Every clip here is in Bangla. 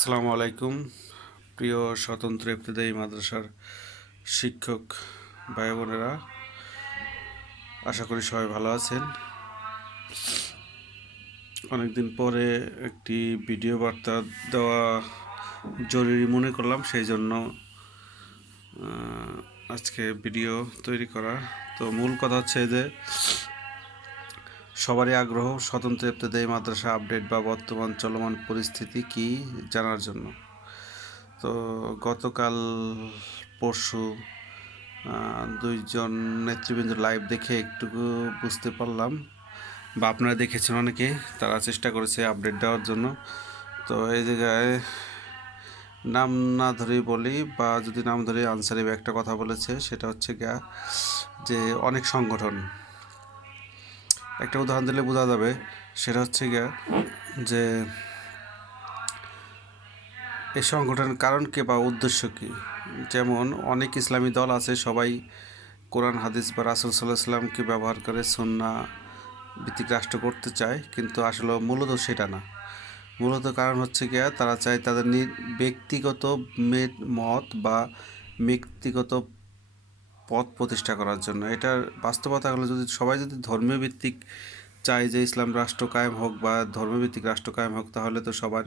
আসসালামু আলাইকুম। প্রিয় স্বতন্ত্র ইবতদায়ী মাদ্রাসার শিক্ষক ভাই বোনেরা আশা করি সবাই ভালো আছেন। অনেকদিন পরে একটি ভিডিও বার্তা দেওয়া জরুরি মনে করলাম, সেই জন্য আজকে ভিডিও তৈরি করা তো মূল কথা হচ্ছে যে সবারই আগ্রহ, স্বতন্ত্র ইবতদায়ী মাদ্রাসা আপডেট বা বর্তমান চলমান পরিস্থিতি কি জানার জন্য। তো গতকাল পরশু দুইজন নেতৃবৃন্দ লাইভ দেখে একটুকু বুঝতে পারলাম বা আপনারা দেখেছেন অনেকে, তারা চেষ্টা করেছে আপডেট দেওয়ার জন্য। তো এই জায়গায় নাম না ধরেই বলি বা যদি নাম ধরে আনসারি একটা কথা বলেছে, সেটা হচ্ছে গিয়া যে অনেক সংগঠন একটা উদাহরণ দিলে বোঝা যাবে। সেটা হচ্ছে গিয়া যে এই সংগঠনের কারণ কি বা উদ্দেশ্য কি? যেমন অনেক ইসলামী দল আছে, সবাই কোরআন, হাদিস বা রাসুল সাল্লাহ ব্যবহার করে সন্না ভিত্তিক রাষ্ট্র করতে চায়, কিন্তু আসলে মূলত সেটা না। মূলত কারণ হচ্ছে গিয়া তারা চায় তাদের ব্যক্তিগত মত বা ব্যক্তিগত পথ প্রতিষ্ঠা করার জন্য। এটার বাস্তবতা হলো যদি সবাই যদি ধর্মীয় ভিত্তিক চায় যে ইসলাম রাষ্ট্র কায়েম হোক বা ধর্মভিত্তিক রাষ্ট্র কায়েম হোক, তাহলে তো সবার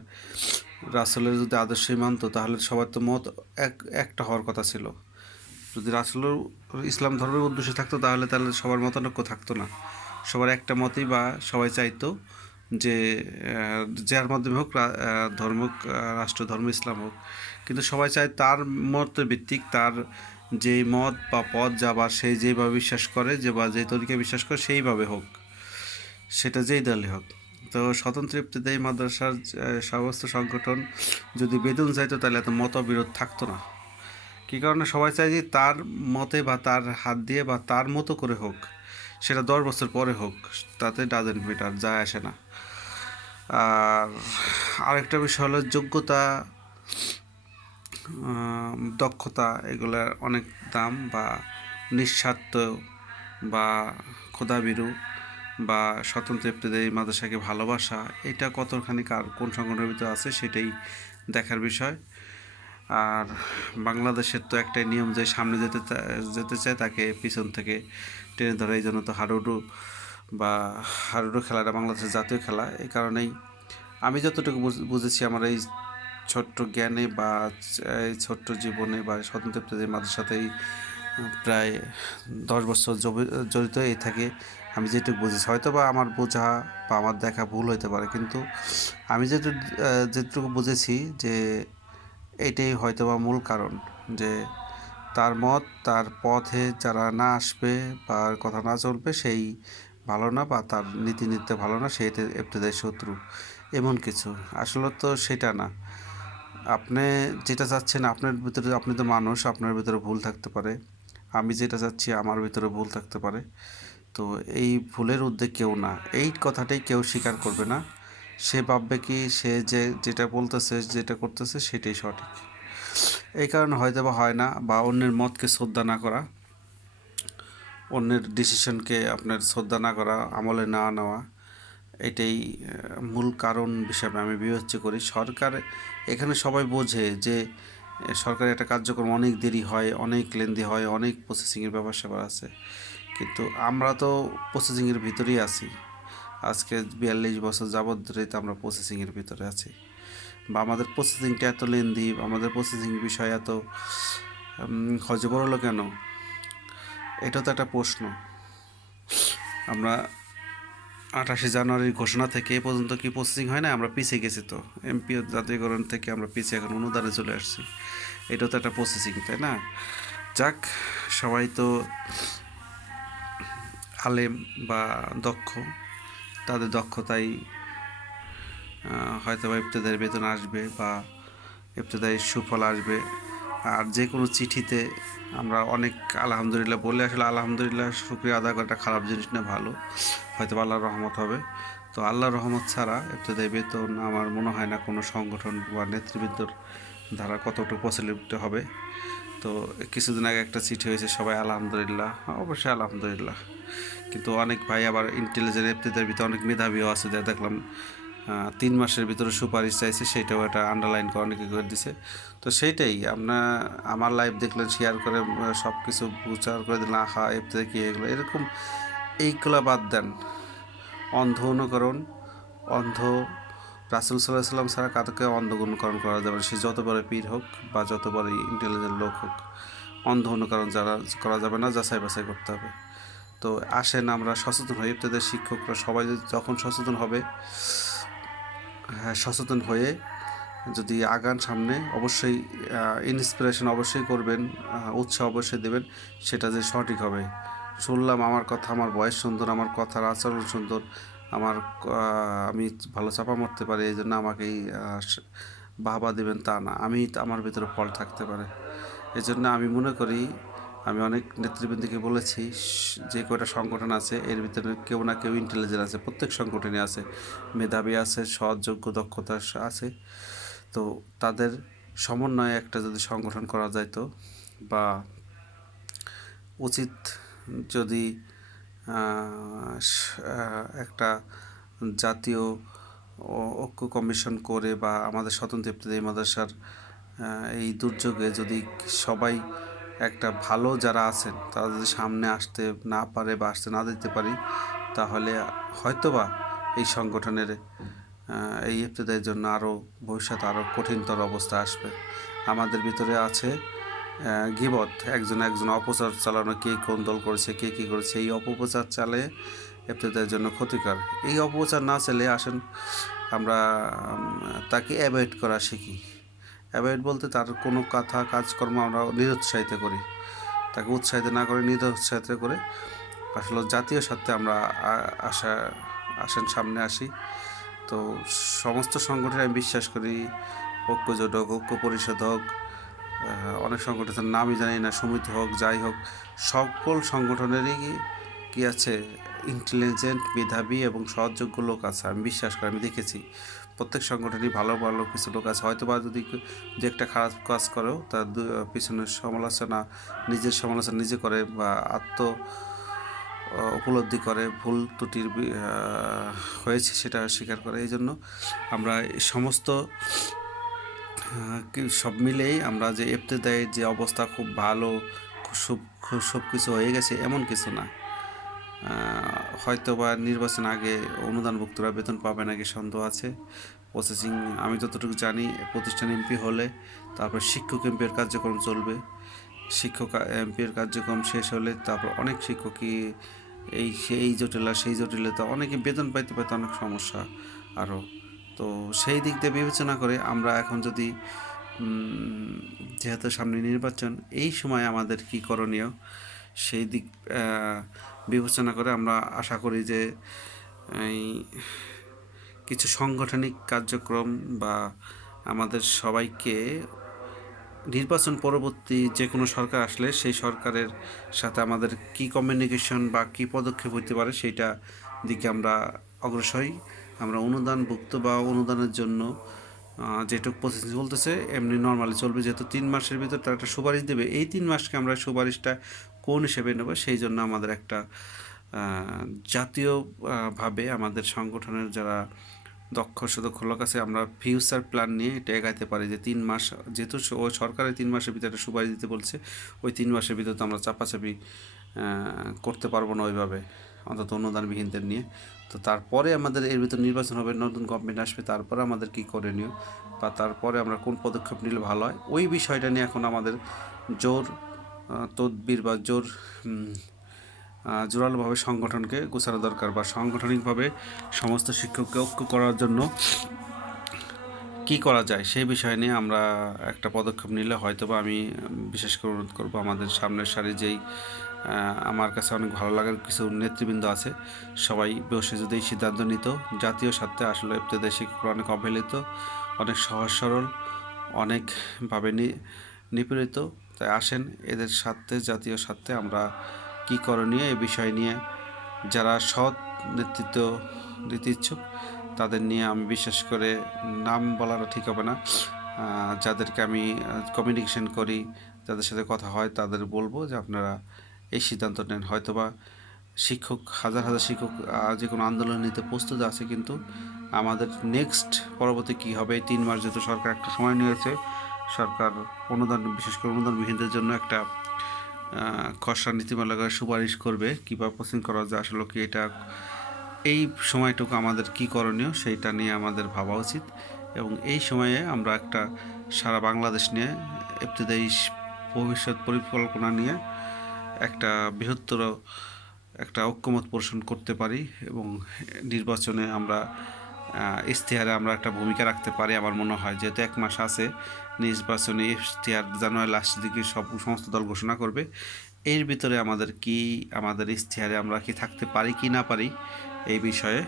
রাসুলের যদি আদর্শই মানতো, তাহলে সবার তো মত এক, একটা হওয়ার কথা ছিল। যদি রাসুলের ইসলাম ধর্মের উদ্দেশ্যে থাকতো, তাহলে তাহলে সবার মতানৈক্য থাকতো না। সবার একটা মতেই বা সবাই চাইতো যে যার মাধ্যমে হোক ধর্ম, রাষ্ট্র, ধর্ম, ইসলাম হোক। কিন্তু সবাই চায় তার মত ভিত্তিক তার যে মত বা পথ যা বা সে যেভাবে বিশ্বাস করে, যে বা যে তরিকে বিশ্বাস করে, সেইভাবে হোক। সেটা যেই দলই হোক। তো স্বতন্ত্র ইবতদায়ী মাদ্রাসার সমস্ত সংগঠন যদি বেতন চাইতো, তাহলে এত মতবিরোধ থাকতো না। কী কারণে? সবাই চায় যে তার মতে বা তার হাত দিয়ে বা তার মতো করে হোক, সেটা দশ বছর পরে হোক, তাতে ডাজেন্ট মিটার যায় আসে না। আর আরেকটা বিষয় হলো যোগ্যতা। দক্ষতা এগুলোর অনেক দাম বা নিঃস্বার্থ বা ক্ষুধাবিরু বা স্বতন্ত্র ইবতদায়ী মাদ্রাসাকে ভালোবাসা, এটা কতখানি কার, কোন সংগঠনের ভিতরে আছে সেটাই দেখার বিষয়। আর বাংলাদেশের তো একটাই নিয়ম যে সামনে যেতে যেতে চায় তাকে পিছন থেকে টেনে ধরে, এই জন্য তো হাডুডু বা হাডুডু খেলাটা বাংলাদেশের জাতীয় খেলা। এই কারণেই আমি যতটুকু বুঝ- বুঝেছি আমার এই ছোট্ট জ্ঞানে বা ছোট্ট জীবনে বা স্বতন্ত্র ইবতদায়ী মাদ্রাসাতেই প্রায় দশ বছর জড়িত এই থাকে। আমি যেটুকু বুঝেছি। হয়তো বা আমার বোঝা বা আমার দেখা ভুল হতে পারে, কিন্তু আমি যেটুকু যেটুকু বুঝেছি যে, এটাই হয়তো বা মূল কারণ যে, তার মত, তার পথে যারা না আসবে বা কথা না চলবে, সেই ভালো না বা তার নীতি নিতে ভালো না সেই এফতেদায় শত্রু। এমন কিছু। আসলে তো সেটা না। আপনি যেটা চাচ্ছেন, আপনার ভিতরে, আপনি তো মানুষ, আপনার ভিতরে ভুল থাকতে পারে। আমি যেটা চাচ্ছি, আমার ভিতরে ভুল থাকতে পারে। তো এই ভুলের উদ্যোগ কেউ না। এই কথাটাই কেউ স্বীকার করবে না। সে ভাববে কি, সে যে, যেটা বলতেছে, যেটা করতেছে, সেটাই সঠিক। এই কারণে হয়তো বা হয় না, বা অন্যের মতকে শ্রদ্ধা না করা, অন্যের ডিসিশনকে আপনার শ্রদ্ধা না করা, আমলে না নেওয়া। এটাই মূল কারণ হিসাবে আমি বিবেচ্য করি। সরকার, এখানে সবাই বোঝে যে সরকারি একটা কার্যক্রম অনেক দেরি হয়, অনেক লেন্দি হয়, অনেক প্রসেসিংয়ের ব্যাপার স্যাপার আছে। কিন্তু আমরা তো প্রসেসিংয়ের ভিতরেই আছি। আজকে বিয়াল্লিশ বছর যাবৎ ধরেই তো আমরা প্রসেসিংয়ের ভিতরে আছি। বা আমাদের প্রসেসিংটা এত লেন্দি আমাদের প্রসেসিং বিষয় এত হজবর হলো কেন? এটা তো একটা প্রশ্ন। আমরা আঠাশে জানুয়ারির ঘোষণা থেকে এ পর্যন্ত কি প্রসেসিং হয় না আমরা পিছিয়ে গেছি তো। এমপিও জাতীয়করণ থেকে আমরা পিছিয়ে এখন অনুদানে চলে আসছি। এটা তো একটা প্রসেসিং তাই না? যাক, সবাই তো আলেম বা দক্ষ, তাদের দক্ষতাই হয়তো বা ইবতেদায়ের বেতন আসবে বা ইবতেদায়ের সুফল আসবে। আর যে কোনো চিঠিতে আমরা অনেক আলহামদুলিল্লাহ বলে আসলে আলহামদুলিল্লাহ শুক্রিয়া আদা করাটা খারাপ জিনিস না, ভালো। হয়তো আল্লাহর রহমত হবে। তো আল্লাহর রহমত ছাড়া ইবতেদায়ী বেতন আমার মনে হয় না কোনো সংগঠন বা নেতৃবৃন্দর দ্বারা কতটুকু প্রচলিত হবে। তো কিছুদিন আগে একটা চিঠি হয়েছে, সবাই আলহামদুলিল্লাহ, অবশ্যই আলহামদুলিল্লাহ। কিন্তু অনেক ভাই আবার ইন্টেলিজেন্ট এফতিদের ভিতরে অনেক মেধাবীও আছে, যা দেখলাম তিন মাসের ভিতরে সুপারিশ চাইছে সেটাও একটা আন্ডারলাইন করে অনেকে করে দিছে। তো সেইটাই আপনার আমার লাইভ দেখলেন শেয়ার করে সব কিছু প্রচার করে দিলেন, আহা এফতে কি এগুলো? এরকম এইগুলা বাদ দেন। অন্ধ অনুকরণ, অন্ধ রাসুল সাল্লাহ সাল্লাম ছাড়া কাউকে অন্ধ অনুকরণ করা যাবে সে যত বড় পীর হোক বা যত বড় ইন্টেলিজেন্ট লোক হোক, অন্ধ অনুকরণ যারা করা যাবে না, যাচাই বাছাই করতে হবে। তো আসেন আমরা সচেতন হই। ইফতেদের শিক্ষকরা সবাই যখন সচেতন হবে হ্যাঁ সচেতন হয়ে যদি আগান সামনে অবশ্যই ইন্সপিরেশন অবশ্যই করবেন উৎসাহ অবশ্যই দেবেন, সেটা যে সঠিক হবে। শুনলাম আমার কথা, আমার বয়স সুন্দর, আমার কথার আচরণ সুন্দর, আমার আমি ভালো চাপা মারতে পারি, এই জন্য স- বাহবা দেবেন তা না। আমি আমার ভিতরে ফল থাকতে পারে। এজন্য আমি মনে করি আমি অনেক নেতৃবৃন্দকে বলেছি যে কয়টা সংগঠন আছে, এর ভিতরে কেউ না কেউ ইন্টেলিজেন্ট আছে, প্রত্যেক সংগঠনে আছে, মেধাবী আছে, সৎ, যোগ্য, দক্ষতা আছে। তো তাদের সমন্বয়ে একটা যদি সংগঠন করা যাইতো বা উচিত যদি একটা জাতীয় ঐক্য কমিশন করে বা আমাদের স্বতন্ত্র ইফতেদায়ী মাদ্রাসার এই দুর্যোগে যদি সবাই একটা ভালো যারা আছেন তারা যদি সামনে আসতে না পারে বা আসতে না দিতে পারি, তাহলে হয়তোবা এই সংগঠনের এই ইফতেদায়ের জন্য আরও ভবিষ্যতে আরও কঠিনতর অবস্থা আসবে। আমাদের ভিতরে আছে গিবত, একজন একজন অপচার চালানো, কে কোন দল করেছে, কে কী করেছে, এই অপপ্রচার চালে ইফতেদায়ের জন্য ক্ষতিকর। এই অপপ্রচার না চালে আসেন, আমরা তাকে অ্যাভয়েড করা শিখি। অ্যাভয়েড বলতে তার কোনো কথা, কাজকর্ম আমরা নিরুৎসাহিত করি। তাকে উৎসাহিত না করে, নিরুৎসাহিত করে আসলে জাতীয় স্বার্থে আমরা আসা, আসেন, সামনে আসি। তো সমস্ত সংগঠনে আমি বিশ্বাস করি ঐক্য জোট হোক, ঐক্য পরিষদ হোক অনেক সংগঠনের নামই জানি না, সমিতি হোক, যাই হোক, সকল সংগঠনেরই কি- আছে? ইন্টেলিজেন্ট মেধাবী এবং সহযোগ্য লোক আছে। আমি বিশ্বাস করি, আমি দেখেছি। প্রত্যেক সংগঠনই ভালো ভালো কিছু লোক আছে। হয়তো বা যদি দু একটা খারাপ কাজ করেও তার পিছনে সমালোচনা, নিজের সমালোচনা নিজে করে বা আত্ম উপলব্ধি করে, ভুল ত্রুটির হয়েছে সেটা স্বীকার করে। এই জন্য আমরা সমস্ত সব মিলেই আমরা যে এফতেদায়ের যে অবস্থা খুব ভালো সব সব কিছু হয়ে গেছে, এমন কিছু না। হয়তো বা নির্বাচন আগে অনুদানভুক্তরা বেতন পাবে নাকি সন্দেহ আছে। প্রসেসিং আমি যতটুকু জানি, প্রতিষ্ঠান এমপি হলে তারপর শিক্ষক এমপির কার্যক্রম চলবে। শিক্ষক এমপির কার্যক্রম শেষ হলে তারপর অনেক শিক্ষকই এই সেই জটিলা সেই জটিলতা, অনেকে বেতন পাইতে পাইতে অনেক সমস্যা আরও। তো সেই দিক দিয়ে বিবেচনা করে আমরা এখন যদি যেহেতু সামনে নির্বাচন, এই সময় আমাদের কি করণীয়? সেই দিক বিবেচনা করে আমরা আশা করি যে, এই কিছু সাংগঠনিক কার্যক্রম বা আমাদের সবাইকে নির্বাচন পরবর্তী যে কোনো সরকার আসলে সেই সরকারের সাথে আমাদের কি কমিউনিকেশন বা কি পদক্ষেপ হইতে পারে সেইটা দিকে আমরা অগ্রসর আমরা অনুদানভুক্ত বা অনুদানের জন্য যেটুকু প্রসেস চলতেছে, এমনি নর্মালি চলবে। যেহেতু তিন মাসের ভিতর তারা একটা সুপারিশ দেবে, এই তিন মাসকে আমরা সুপারিশটা কোন হিসেবে নেব সেই জন্য আমাদের একটা আহ, জাতীয় আহ, ভাবে আমাদের সংগঠনের যারা দক্ষ সুদক্ষ লোক আছে আমরা ফিউচার প্ল্যান নিয়ে এটা এগাইতে পারি যে তিন মাস যেহেতু ওই সরকারের তিন মাসের ভিতরে সুপারিশ দিতে বলছে ওই তিন মাসের ভিতরে তো আমরা চাপাচাপি করতে পারব না ওইভাবে অন্তত অনুদানবিহীনদের নিয়ে। তো তারপরে আমাদের এর ভিতর নির্বাচন হবে নতুন গভর্নমেন্ট আসবে তারপরে আমাদের কী করণীয় বা তারপরে আমরা কোন পদক্ষেপ নিলে ভালো হয় ওই বিষয়টা নিয়ে এখন আমাদের জোর তদবির বা জোর জোরালোভাবে সংগঠনকে গোছানো দরকার বা সাংগঠনিকভাবে সমস্ত শিক্ষককে ঐক্য করার জন্য কি করা যায় সেই বিষয় নিয়ে আমরা একটা পদক্ষেপ নিলে হয়তো বা আমি বিশেষ করে অনুরোধ করব আমাদের সামনের সারি যেই আমার কাছে অনেক ভালো লাগার কিছু নেতৃবৃন্দ আছে, সবাই বসে যদি সিদ্ধান্ত নিত, জাতীয় স্বার্থে আসলে ইবতদায়ী শিক্ষকরা অনেক অবহেলিত, অনেক সহজ সরল, অনেকভাবে নিপীড়িত তাই আসেন এদের স্বার্থে, জাতীয় স্বার্থে আমরা কী করণীয় এ বিষয় নিয়ে। যারা সৎ নেতৃত্ব দিতে ইচ্ছুক, তাদের নিয়ে আমি বিশেষ করে নাম বলাটা ঠিক হবে না। যাদেরকে আমি কমিউনিকেশন করি, যাদের সাথে কথা হয়, তাদের বলব যে আপনারা এই সিদ্ধান্ত নেন। হয়তোবা শিক্ষক, হাজার হাজার শিক্ষক যে কোনো আন্দোলন নিতে প্রস্তুত আছে, কিন্তু আমাদের নেক্সট পরবর্তী কী হবে? তিন মাস যেহেতু সরকার একটা সময় নিয়েছে সরকার অনুদান, বিশেষ করে অনুদানবিহীনদের জন্য একটা খসড়া নীতিমালার সুপারিশ করবে। কীভাবে প্রসেসিং করা যায়, আসলে কি এটা, এই সময়টুকু আমাদের কি করণীয় সেইটা নিয়ে আমাদের ভাবা উচিত। এবং এই সময়ে আমরা একটা সারা বাংলাদেশ নিয়ে ইবতদায়ী ভবিষ্যৎ পরিকল্পনা নিয়ে একটা বৃহত্তর একটা ঐক্যমত পোষণ করতে পারি এবং নির্বাচনে আমরা ইশতেহারে আমরা একটা ভূমিকা রাখতে পারি, আমার মনে হয়। যেহেতু এক মাস আছে নির্বাচনী ইশতেহার, জানুয়ারি লাস্টের দিকে সব সমস্ত দল ঘোষণা করবে। এর ভিতরে আমাদের কি, আমাদের ইশতেহারে আমরা কি থাকতে পারি কি না পারি, এই বিষয়ে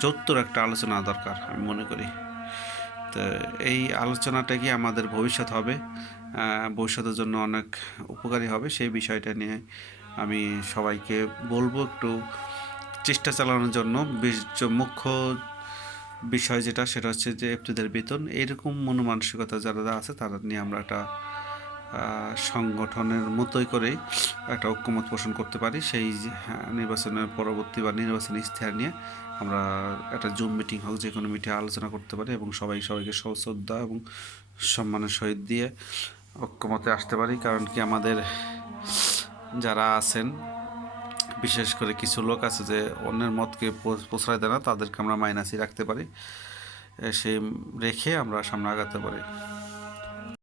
জোরদার একটা আলোচনা দরকার, আমি মনে করি। তো এই আলোচনাটা কি আমাদের ভবিষ্যৎ হবে ভবিষ্যতের জন্য অনেক উপকারী হবে, সেই বিষয়টা নিয়ে আমি সবাইকে বলব একটু চেষ্টা চালানোর জন্য মুখ্য বিষয় যেটা সেটা হচ্ছে যে এপ্রিদের বেতন। এরকম মনোমানসিকতা যারা আছে তারা নিয়ে আমরা একটা সংগঠনের মতোই করেই একটা ঐক্যমত পোষণ করতে পারি। সেই হ্যাঁ, নির্বাচনের পরবর্তী বা নির্বাচনী ইশতেহার নিয়ে আমরা একটা জুম মিটিং হোক যে কোনো মিটিংয়ে আলোচনা করতে পারি এবং সবাই সবাইকে সহ শ্রদ্ধা এবং সম্মানের সহিত দিয়ে ঐক্যমতে আসতে পারি। কারণ কি আমাদের যারা আছেন বিশেষ করে কিছু লোক আছে যে অন্যের মতকে প্রশ্রয় দেয় না, তাদেরকে আমরা মাইনাসই রাখতে পারি। সেই রেখে আমরা সামনে আগাতে পারি।